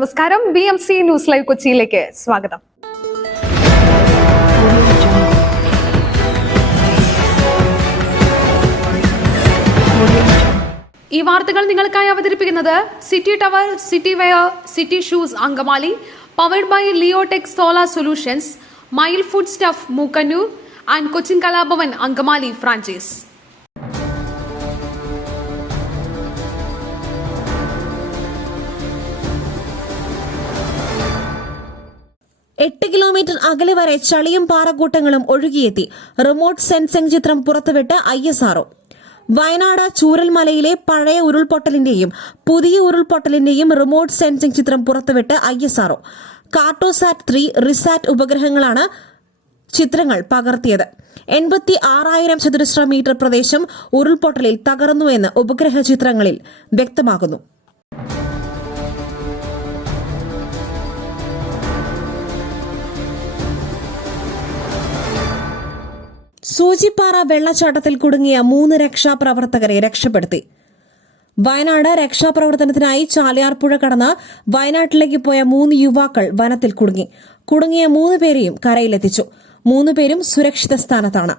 നമസ്കാരം. BMC news live കൊച്ചിയിലേക്ക് സ്വാഗതം. ഈ വാർത്തകൾ നിങ്ങൾക്കായി അവതരിപ്പിക്കുന്നത് city tower, city wear, city shoes Angamaly, powered by Leotech solar solutions, mile food stuff Mookkannoor and Cochin Kalabhavan Angamaly franchise. എട്ട് കിലോമീറ്റർ അകലെ വരെ ചളിയും പാറക്കൂട്ടങ്ങളും ഒഴുകിയെത്തി. റിമോട്ട് സെൻസിംഗ് ചിത്രം പുറത്തുവിട്ട് ISRO. വയനാട് ചൂരൽമലയിലെ പഴയ ഉരുൾപൊട്ടലിന്റെയും പുതിയ ഉരുൾപൊട്ടലിന്റെയും റിമോട്ട് സെൻസിംഗ് ചിത്രം പുറത്തുവിട്ട് ISRO. കാർട്ടോസാറ്റ് 3 റിസാറ്റ് ഉപഗ്രഹങ്ങളാണ് ചിത്രങ്ങൾ പകർത്തിയത്. 86,000 ചതുരശ്ര മീറ്റർ പ്രദേശം ഉരുൾപൊട്ടലിൽ തകർന്നുവെന്ന് ഉപഗ്രഹ ചിത്രങ്ങളിൽ വ്യക്തമാകുന്നു. സൂചിപ്പാറ വെള്ളച്ചാട്ടത്തിൽ കുടുങ്ങിയ 3 രക്ഷാപ്രവർത്തകരെ രക്ഷപ്പെടുത്തി. വയനാട് രക്ഷാപ്രവർത്തനത്തിനായി ചാലിയാർ പുഴ കടന്ന് വയനാട്ടിലേക്ക് പോയ 3 യുവാക്കൾ വനത്തിൽ കുടുങ്ങിയ 3 പേരെയും കരയിലെത്തിച്ചു. 3 പേരും സുരക്ഷിത സ്ഥാനത്താണ്.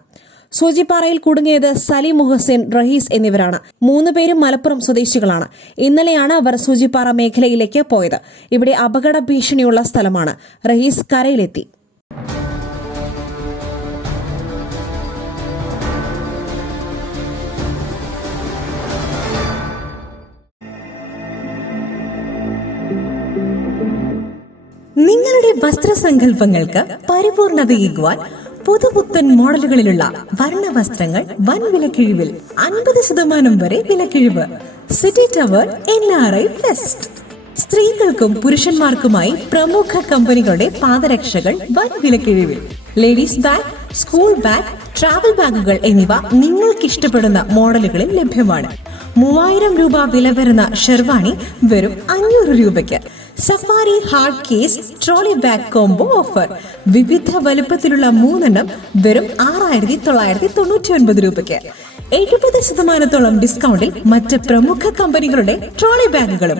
സൂചിപ്പാറയിൽ കുടുങ്ങിയത് സലീം മുഹസിൻ, റഹീസ് എന്നിവരാണ്. 3 പേരും മലപ്പുറം സ്വദേശികളാണ്. ഇന്നലെയാണ് അവർ സൂചിപ്പാറ മേഖലയിലേക്ക് പോയത്. ഇവിടെ അപകട ഭീഷണിയുള്ള സ്ഥലമാണ്. റഹീസ് കരയിലെത്തി. നിങ്ങളുടെ വസ്ത്രസങ്കല്പങ്ങൾക്ക് പരിപൂർണതയേകുവാൻ പുതുപുത്തൻ മോഡലുകളിലുള്ള വർണ്ണ വസ്ത്രങ്ങൾ വൻ വിലക്കിഴിവിൽ 50% വരെ വിലക്കിഴിവ്. City tower NRI fest. സ്ത്രീകൾക്കും പുരുഷന്മാർക്കുമായി പ്രമുഖ കമ്പനികളുടെ പാദരക്ഷകൾ വൻ വിലക്കിഴിവിൽ. Ladies bag, school bag, travel ബാഗുകൾ എന്നിവ നിങ്ങൾക്കിഷ്ടപ്പെടുന്ന മോഡലുകളിൽ ലഭ്യമാണ്. 3000 രൂപ വില വരുന്ന ഷെർവാണി വെറും 500 രൂപയ്ക്ക്. Safari hard case trolley bag combo offer. വിവിധ വലുപ്പത്തിലുള്ള 3 എണ്ണം വെറും 6,999 രൂപയ്ക്ക്. 70% ഡിസ്കൗണ്ടിൽ മറ്റ് പ്രമുഖ കമ്പനികളുടെ ട്രോളി ബാഗുകളും.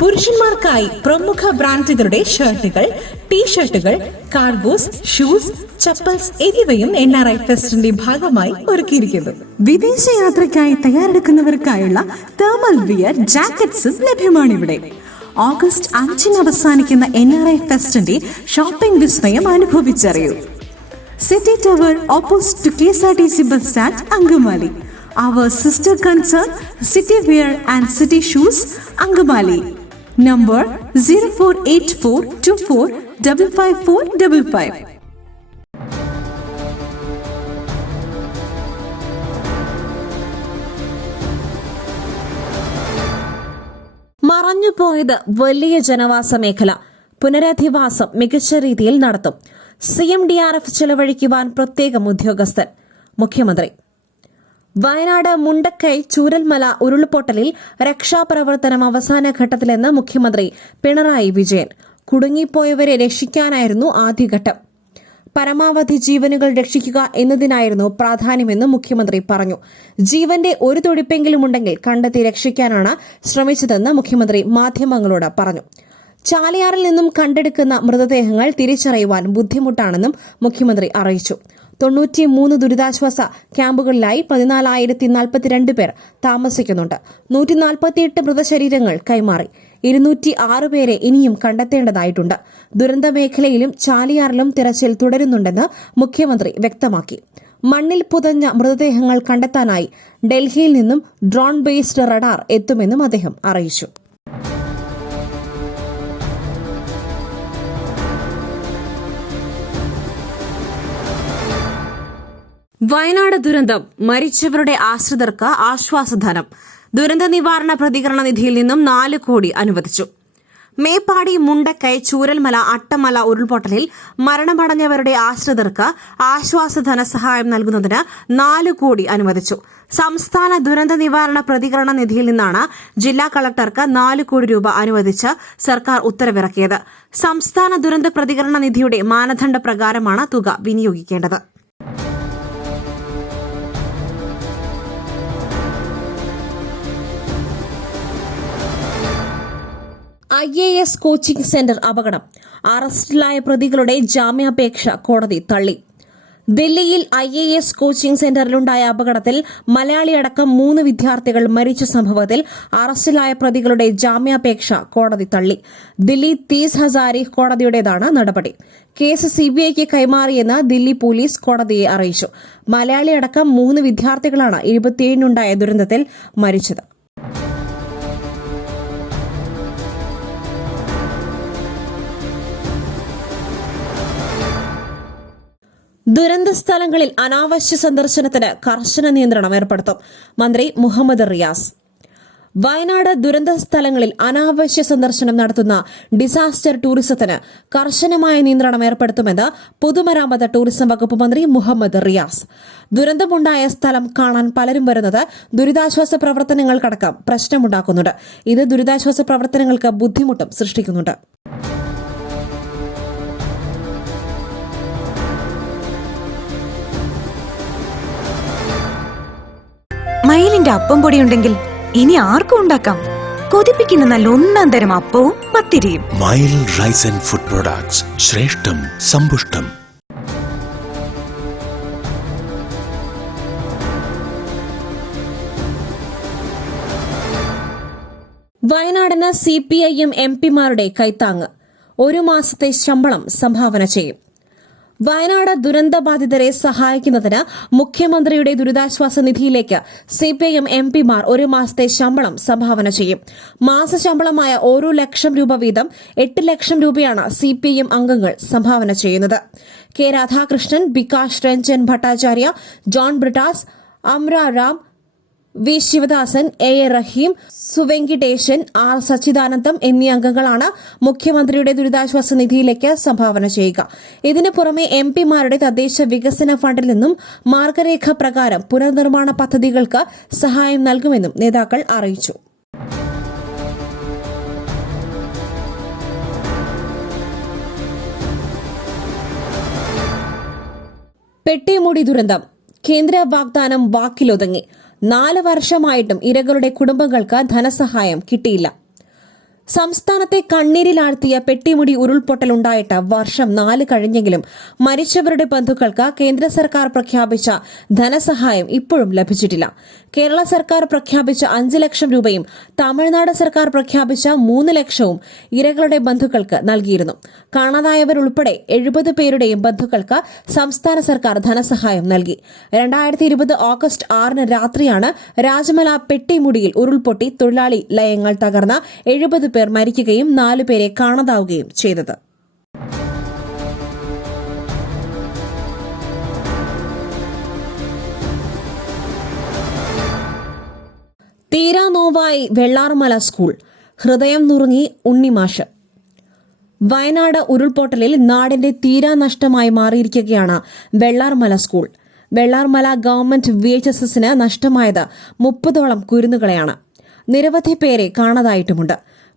പുരുഷന്മാർക്കായി പ്രമുഖ ബ്രാൻഡുകളുടെ ഷർട്ടുകൾ, ടീഷർട്ടുകൾ, കാർഗോസ്, ഷൂസ്, ചപ്പൽസ് എന്നിവയും NRI ഫെസ്റ്റിന്റെ ഭാഗമായി ഒരുക്കിയിരിക്കുന്നു. വിദേശയാത്രയ്ക്കായി തയ്യാറെടുക്കുന്നവർക്കായുള്ള തേർമൽ വിയർ ജാക്കറ്റ്സും ലഭ്യമാണിവിടെ. ഓഗസ്റ്റ് 5 അവസാനിക്കുന്ന NRI ഫെസ്റ്റിന്റെ ഷോപ്പിംഗ് വിസ്മയം അനുഭവിച്ചറിയൂ. City tower opposite to KSRTC bus stand Angamaly. Our sister concern City Wear and City Shoes Angamali. Number 048424555555. മറഞ്ഞുപോയത് വലിയ ജനവാസ മേഖല. പുനരധിവാസം മികച്ച രീതിയിൽ നടത്തും. CMDRF ചെലവഴിക്കുവാൻ പ്രത്യേകം ഉദ്യോഗസ്ഥൻ. മുഖ്യമന്ത്രി. വയനാട് മുണ്ടക്കൈ ചൂരൽമല ഉരുൾപൊട്ടലിൽ രക്ഷാപ്രവർത്തനം അവസാന ഘട്ടത്തിലെന്ന് മുഖ്യമന്ത്രി പിണറായി വിജയൻ. കുടുങ്ങിപ്പോയവരെ രക്ഷിക്കാനായിരുന്നു ആദ്യഘട്ടം. പരമാവധി ജീവനുകൾ രക്ഷിക്കുക എന്നതിനായിരുന്നു പ്രാധാന്യമെന്ന് മുഖ്യമന്ത്രി പറഞ്ഞു. ജീവന്റെ ഒരു തുടിപ്പെങ്കിലും ഉണ്ടെങ്കിൽ കണ്ടെത്തി രക്ഷിക്കാനാണ് ശ്രമിച്ചതെന്ന് മുഖ്യമന്ത്രി മാധ്യമങ്ങളോട് പറഞ്ഞു. ചാലിയാറിൽ നിന്നും കണ്ടെടുക്കുന്ന മൃതദേഹങ്ങൾ തിരിച്ചറിയുവാൻ ബുദ്ധിമുട്ടാണെന്നും മുഖ്യമന്ത്രി അറിയിച്ചു. 93 ദുരിതാശ്വാസ ക്യാമ്പുകളിലായി 14,042 പേർ താമസിക്കുന്നുണ്ട്. 148 മൃതശരീരങ്ങൾ കൈമാറി. 206 പേരെ ഇനിയും കണ്ടെത്തേണ്ടതായിട്ടുണ്ട്. ദുരന്ത മേഖലയിലും ചാലിയാറിലും തിരച്ചിൽ തുടരുന്നുണ്ടെന്ന് മുഖ്യമന്ത്രി വ്യക്തമാക്കി. മണ്ണിൽ പുതഞ്ഞ മൃതദേഹങ്ങൾ കണ്ടെത്താനായി ഡൽഹിയിൽ നിന്നും ഡ്രോൺ ബേസ്ഡ് റഡാർ എത്തുമെന്നും അദ്ദേഹം അറിയിച്ചു. വയനാട് ദുരന്തം. മരിച്ചവരുടെ ആശ്രിതർക്ക് ആശ്വാസധനം. ദുരന്ത നിവാരണ പ്രതികരണ നിധിയിൽ നിന്നും 4 കോടി അനുവദിച്ചു. മേപ്പാടി, മുണ്ടക്കൈ, ചൂരൽമല, അട്ടമല ഉരുൾപൊട്ടലിൽ മരണമടഞ്ഞവരുടെ ആശ്രിതർക്ക് ആശ്വാസ ധനസഹായം നൽകുന്നതിന് 4 കോടി അനുവദിച്ചു. സംസ്ഥാന ദുരന്ത നിവാരണ പ്രതികരണ നിധിയിൽ നിന്നാണ് ജില്ലാ കളക്ടർക്ക് 4 കോടി രൂപ അനുവദിച്ച് സർക്കാർ ഉത്തരവിറക്കിയത്. സംസ്ഥാന ദുരന്ത പ്രതികരണ നിധിയുടെ മാനദണ്ഡ പ്രകാരമാണ് തുക വിനിയോഗിക്കേണ്ടത്. IAS കോച്ചിംഗ് സെന്റർ അപകടം. അറസ്റ്റിലായ പ്രതികളുടെ ജാമ്യാപേക്ഷ കോടതി തള്ളി. ദില്ലിയിൽ IAS കോച്ചിംഗ് സെന്ററിലുണ്ടായ അപകടത്തിൽ മലയാളിയടക്കം 3 വിദ്യാർത്ഥികൾ മരിച്ച സംഭവത്തിൽ അറസ്റ്റിലായ പ്രതികളുടെ ജാമ്യാപേക്ഷ കോടതി തള്ളി. ദില്ലി തീസ് ഹസാരി കോടതിയുടേതാണ് നടപടി. കേസ് CBIക്ക് കൈമാറിയെന്ന് ദില്ലി പോലീസ് കോടതിയെ അറിയിച്ചു. മലയാളിയടക്കം 3 വിദ്യാർത്ഥികളാണ് 27-നുണ്ടായ ദുരന്തത്തിൽ മരിച്ചത്. ദുരന്ത സ്ഥലങ്ങളിൽ അനാവശ്യ സന്ദർശനത്തിന് കർശന നിയന്ത്രണം ഏർപ്പെടുത്തും. മന്ത്രി മുഹമ്മദ് റിയാസ്. വയനാട് ദുരന്ത സ്ഥലങ്ങളിൽ അനാവശ്യ സന്ദർശനം നടത്തുന്ന ഡിസാസ്റ്റർ ടൂറിസത്തിന് കർശനമായ നിയന്ത്രണം ഏർപ്പെടുത്തുമെന്ന് പൊതുമരാമത്ത് ടൂറിസം വകുപ്പ് മന്ത്രി മുഹമ്മദ് റിയാസ്. ദുരന്തമുണ്ടായ സ്ഥലം കാണാൻ പലരും വരുന്നത് ദുരിതാശ്വാസ പ്രവർത്തനങ്ങൾക്കടക്കം പ്രശ്നമുണ്ടാക്കുന്നുണ്ട്. ഇത് ദുരിതാശ്വാസ പ്രവർത്തനങ്ങൾക്ക് ബുദ്ധിമുട്ടും സൃഷ്ടിക്കുന്നുണ്ട്. മയിലിന്റെ അപ്പം പൊടിയുണ്ടെങ്കിൽ ഇനി ആർക്കും ഉണ്ടാക്കാം. കൊതിപ്പിക്കുന്ന നല്ല ഒന്നാം തരം അപ്പവും പത്തിരിയും. മയിൽ റൈസ് ആൻഡ് ഫുഡ് പ്രൊഡക്ട്സ്. ശ്രേഷ്ഠം സമ്പുഷ്ടം. വയനാടിന് CPIM MPമാരുടെ കൈത്താങ്ങ്. 1 മാസത്തെ ശമ്പളം സംഭാവന ചെയ്യും. വയനാട് ദുരന്തബാധിതരെ സഹായിക്കുന്നതിന് മുഖ്യമന്ത്രിയുടെ ദുരിതാശ്വാസ നിധിയിലേക്ക് CPIM MPമാർ 1 മാസത്തെ ശമ്പളം സംഭാവന ചെയ്യും. മാസശമ്പളമായ ഓരോ ₹1,00,000 വീതം 8 ലക്ഷം രൂപയാണ് CPIM അംഗങ്ങൾ സംഭാവന ചെയ്യുന്നത്. K. Radhakrishnan, Bikash Ranjan Bhattacharya, John Brittas, Amra Ram, V. Sivadasan, A. Rahim, സുവെങ്കിടേശൻ, R. സച്ചിദാനന്ദം എന്നീ അംഗങ്ങളാണ് മുഖ്യമന്ത്രിയുടെ ദുരിതാശ്വാസ നിധിയിലേക്ക് സംഭാവന ചെയ്യുക. ഇതിനു പുറമെ MPമാരുടെ തദ്ദേശ വികസന ഫണ്ടിൽ നിന്നും മാർഗരേഖ പ്രകാരം പുനർനിർമ്മാണ പദ്ധതികൾക്ക് സഹായം നൽകുമെന്നും നേതാക്കൾ അറിയിച്ചു. പെട്ടിമുടി ദുരന്തം. കേന്ദ്ര വാഗ്ദാനം വാക്കിലൊതുങ്ങി. 4 വർഷമായിട്ടും ഇരകളുടെ കുടുംബങ്ങൾക്ക് ധനസഹായം കിട്ടിയില്ല. സംസ്ഥാനത്തെ കണ്ണീരിലാഴ്ത്തിയ പെട്ടിമുടി ഉരുൾപൊട്ടലുണ്ടായിട്ട് വർഷം 4 കഴിഞ്ഞെങ്കിലും മരിച്ചവരുടെ ബന്ധുക്കൾക്ക് കേന്ദ്ര സർക്കാർ പ്രഖ്യാപിച്ച ധനസഹായം ഇപ്പോഴും ലഭിച്ചിട്ടില്ല. കേരള സർക്കാർ പ്രഖ്യാപിച്ച 5 ലക്ഷം രൂപയും തമിഴ്നാട് സർക്കാർ പ്രഖ്യാപിച്ച 3 ലക്ഷവും ഇരകളുടെ ബന്ധുക്കൾക്ക് നൽകിയിരുന്നു. കാണാതായവരുൾപ്പെടെ 70 പേരുടെയും ബന്ധുക്കൾക്ക് സംസ്ഥാന സർക്കാർ ധനസഹായം നൽകി. 2020 ഓഗസ്റ്റ് 6 രാത്രിയാണ് രാജമല പെട്ടിമുടിയിൽ ഉരുൾപൊട്ടി തൊഴിലാളി ലയങ്ങൾ തകർന്ന 70 പേർ മരിക്കുകയും 4 പേരെ കാണാതാവുകയും ചെയ്തത്. തീരാനോവായി വെള്ളാർമല സ്കൂൾ. ഹൃദയം നുറുങ്ങി ഉണ്ണിമാഷ്. വയനാട് ഉരുൾപൊട്ടലിൽ നാടിന്റെ തീരാനഷ്ടമായി മാറിയിരിക്കുകയാണ് വെള്ളാർമല സ്കൂൾ. വെള്ളാർമല ഗവൺമെന്റ് VHSന് നഷ്ടമായത് 30ഓളം കുരുന്നുകളെയാണ്. നിരവധി പേരെ കാണാതായിട്ടുമുണ്ട്.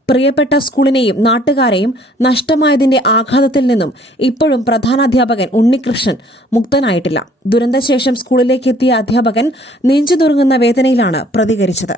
പ്രിയപ്പെട്ട സ്കൂളിനെയും നാട്ടുകാരെയും നഷ്ടമായതിന്റെ ആഘാതത്തിൽ നിന്നും ഇപ്പോഴും പ്രധാനാധ്യാപകൻ ഉണ്ണികൃഷ്ണൻ മുക്തനായിട്ടില്ല. ദുരന്തശേഷം സ്കൂളിലേക്ക് എത്തിയ അധ്യാപകൻ നെഞ്ചുനുറുങ്ങുന്ന വേദനയിലാണ് പ്രതികരിച്ചത്.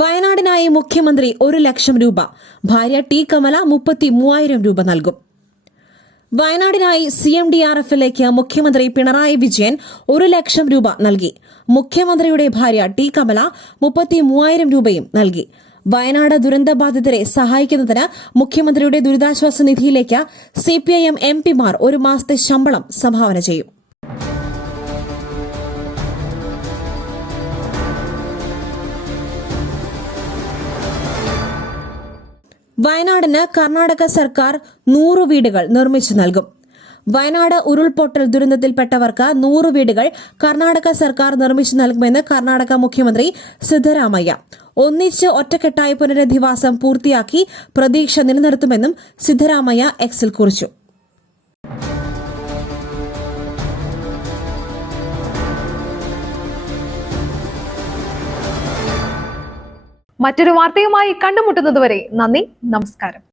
വയനാടിനായി മുഖ്യമന്ത്രി 1 ലക്ഷം രൂപ, ഭാര്യ ടി കമല 33,000 രൂപ നൽകും. വയനാടിനായി CMDRFലേക്ക് മുഖ്യമന്ത്രി പിണറായി വിജയൻ 1 ലക്ഷം രൂപ നൽകി. മുഖ്യമന്ത്രിയുടെ ഭാര്യ ടി കമല 33,000 രൂപയും നൽകി. വയനാട് ദുരന്തബാധിതരെ സഹായിക്കുന്നതിന് മുഖ്യമന്ത്രിയുടെ ദുരിതാശ്വാസ നിധിയിലേക്ക് CPIM MPമാർ 1 മാസത്തെ ശമ്പളം സംഭാവന ചെയ്യും. വയനാടിന് കർണാടക സർക്കാർ 100 വീടുകൾ നിർമ്മിച്ചു നൽകും. വയനാട് ഉരുൾപൊട്ടൽ ദുരന്തത്തിൽപ്പെട്ടവർക്ക് 100 വീടുകൾ കർണാടക സർക്കാർ നിർമ്മിച്ചു നൽകുമെന്ന് കർണാടക മുഖ്യമന്ത്രി സിദ്ധരാമയ്യ. ഒന്നിച്ച് ഒറ്റക്കെട്ടായി പുനരധിവാസം പൂർത്തിയാക്കി പ്രതീക്ഷ നിലനിർത്തുമെന്നും സിദ്ധരാമയ്യ എക്സിൽ കുറിച്ചു. മറ്റൊരു വാർത്തയുമായി കണ്ടുമുട്ടുന്നതുവരെ നന്ദി, നമസ്കാരം.